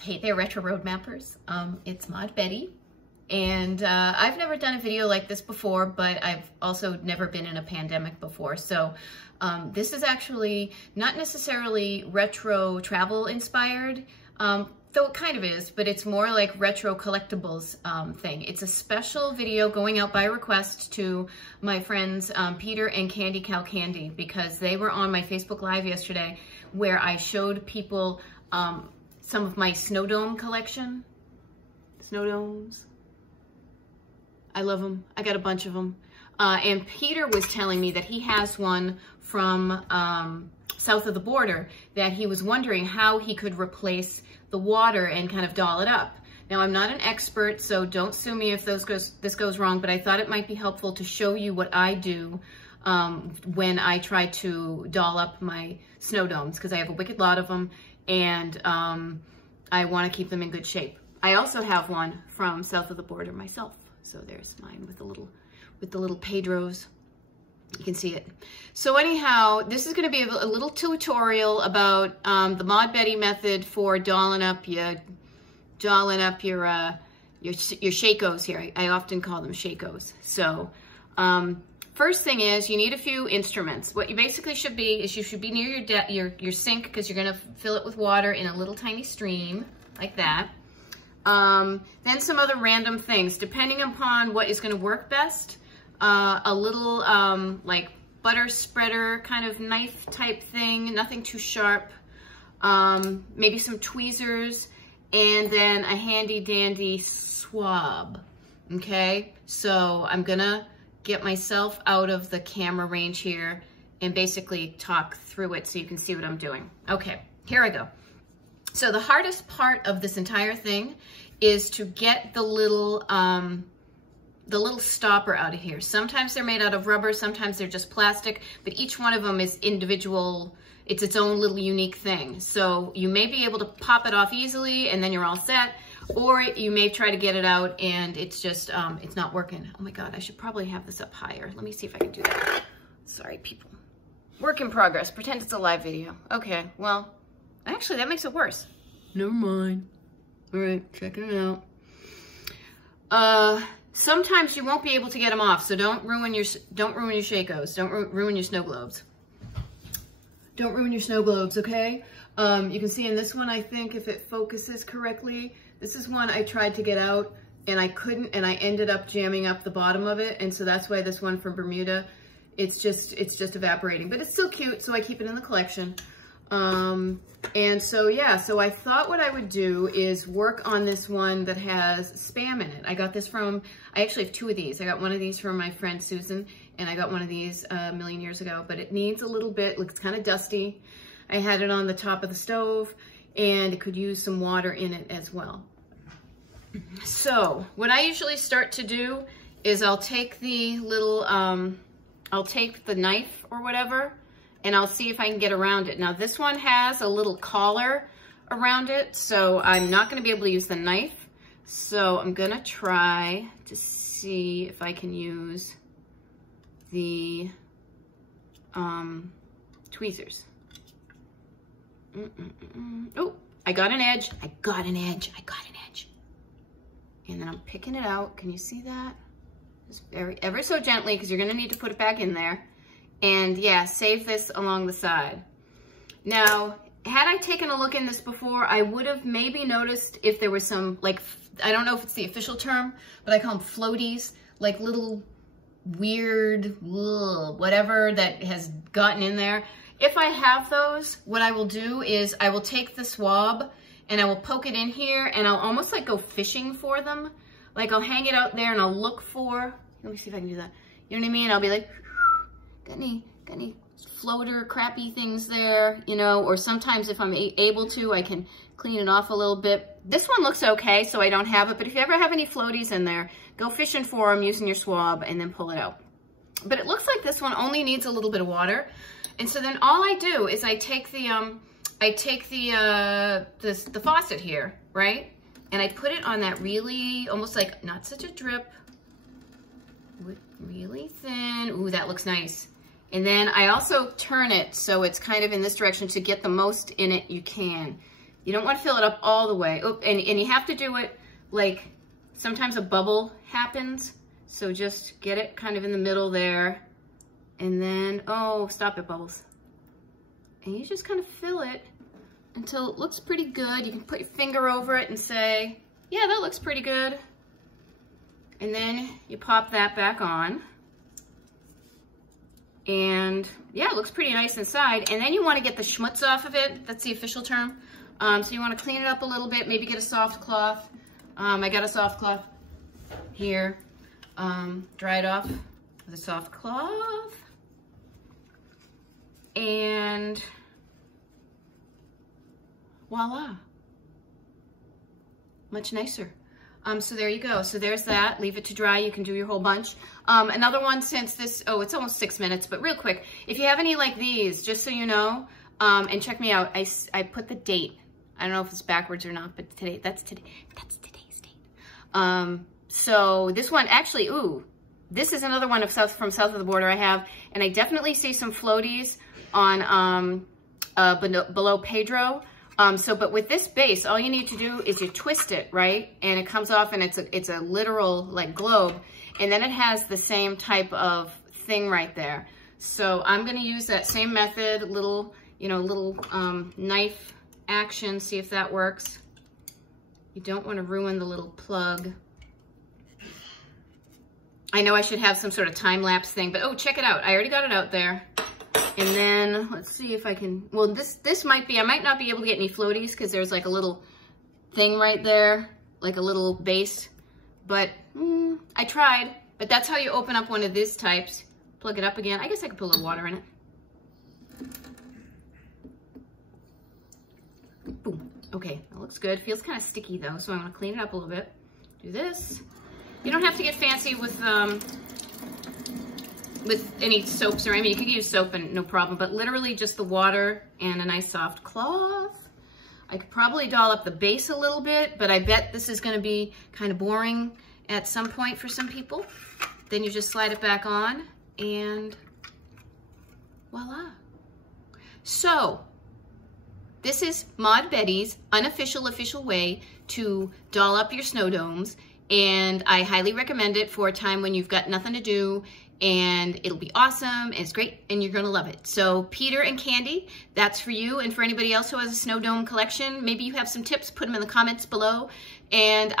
Hey there, Retro Road Mappers. It's Mod Betty, and I've never done a video like this before, but I've also never been in a pandemic before. So this is actually not necessarily retro travel inspired, though it kind of is, but it's more like retro collectibles thing. It's a special video going out by request to my friends Peter and Candi, because they were on my Facebook Live yesterday where I showed people some of my Snowdome collection. Snowdomes. I love them. I got a bunch of them. And Peter was telling me that he has one from south of the border that he was wondering how he could replace the water and kind of doll it up. Now, I'm not an expert, so don't sue me if this goes wrong, but I thought it might be helpful to show you what I do when I try to doll up my Snowdomes, because I have a wicked lot of them, and I want to keep them in good shape. I also have one from south of the border myself. So there's mine with the little Pedros. You can see it. So anyhow, this is going to be a little tutorial about the Mod Betty method for dolling up your Shakos here. I often call them Shakos. So first thing is you need a few instruments. What you basically should be is you should be near your sink, because you're going to fill it with water in a little tiny stream like that. Then some other random things, depending upon what is going to work best. A little like butter spreader kind of knife type thing, nothing too sharp. Maybe some tweezers, and then a handy dandy swab. Okay, so I'm gonna get myself out of the camera range here and basically talk through it so you can see what I'm doing. Okay, here I go. So the hardest part of this entire thing is to get the little stopper out of here. Sometimes they're made out of rubber, sometimes they're just plastic, but each one of them is individual. It's its own little unique thing. So you may be able to pop it off easily and then you're all set, or you may try to get it out and it's just, it's not working. Oh my God, I should probably have this up higher. Let me see if I can do that. Sorry, people. Work in progress. Pretend it's a live video. Okay, well, actually that makes it worse. Never mind. All right, checking it out. Sometimes you won't be able to get them off, so don't ruin your Shakos. Don't ruin your snow globes. Don't ruin your snow globes, okay? You can see in this one, I think, if it focuses correctly, this is one I tried to get out and I couldn't, and I ended up jamming up the bottom of it, and so that's why this one from Bermuda, it's just evaporating, but it's still cute, so I keep it in the collection. And so, yeah, so I thought what I would do is work on this one that has Spam in it. I got this from, I actually have two of these. I got one of these from my friend Susan, and I got one of these a million years ago, but it needs a little bit, looks kind of dusty. I had it on the top of the stove, and it could use some water in it as well. So what I usually start to do is I'll take the little, I'll take the knife or whatever, and I'll see if I can get around it. Now this one has a little collar around it, so I'm not gonna be able to use the knife. So I'm gonna try to see if I can use the tweezers. Oh, I got an edge, I got an edge. And then I'm picking it out. Can you see that? Just ever so gently, because you're gonna need to put it back in there. And yeah, save this along the side. Now, had I taken a look in this before, I would have maybe noticed if there was some, like, I don't know if it's the official term, but I call them floaties, like little weird, whatever that has gotten in there. If I have those, what I will do is I will take the swab and I will poke it in here, and I'll almost like go fishing for them. Like I'll hang it out there and I'll look for, let me see if I can do that. You know what I mean? I'll be like, got any floater crappy things there, you know, or sometimes if I'm able to, I can clean it off a little bit. This one looks okay, so I don't have it, but if you ever have any floaties in there, go fishing for them using your swab and then pull it out. But it looks like this one only needs a little bit of water. And so then all I do is I take the faucet here, right? And I put it on that really, almost like, not such a drip, really thin. Ooh, that looks nice. And then I also turn it so it's kind of in this direction to get the most in it you can. You don't want to fill it up all the way. Oh, and you have to do it like sometimes a bubble happens. So just get it kind of in the middle there. And then, oh, stop it, bubbles. And you just kind of fill it until it looks pretty good. You can put your finger over it and say, yeah, that looks pretty good. And then you pop that back on. And yeah, it looks pretty nice inside. And then you want to get the schmutz off of it. That's the official term. So you want to clean it up a little bit, maybe get a soft cloth. I got a soft cloth here. Dry it off with a soft cloth. And voila. Much nicer. So there you go. So there's that. Leave it to dry. You can do your whole bunch. Another one, since this, oh, it's almost 6 minutes, but real quick, if you have any like these, just so you know, and check me out, I put the date. I don't know if it's backwards or not, but today, that's today's date. So this one actually, ooh, this is another one of from south of the border I have, and I definitely see some floaties on below Pedro. But with this base, all you need to do is you twist it, right? And it comes off, and it's a literal like globe. And then it has the same type of thing right there. So I'm gonna use that same method, little knife action, see if that works. You don't wanna ruin the little plug. I know I should have some sort of time-lapse thing, but oh, check it out. I already got it out there. And then let's see if I can, well, this might be, I might not be able to get any floaties because there's like a little thing right there, like a little base, but I tried. But that's how you open up one of these types. Plug it up again. I guess I could put a little water in it. Boom. Okay, that looks good. Feels kind of sticky though, so I'm gonna clean it up a little bit. Do this. You don't have to get fancy with any soaps or anything. You could use soap and no problem, but literally just the water and a nice soft cloth. I could probably doll up the base a little bit, but I bet this is gonna be kind of boring at some point for some people. Then you just slide it back on and voila. So this is Maud Betty's unofficial official way to doll up your snow domes, and I highly recommend it for a time when you've got nothing to do, and it'll be awesome, it's great, and you're gonna love it. So Peter and Candi, that's for you, and for anybody else who has a snow dome collection, maybe you have some tips, put them in the comments below, and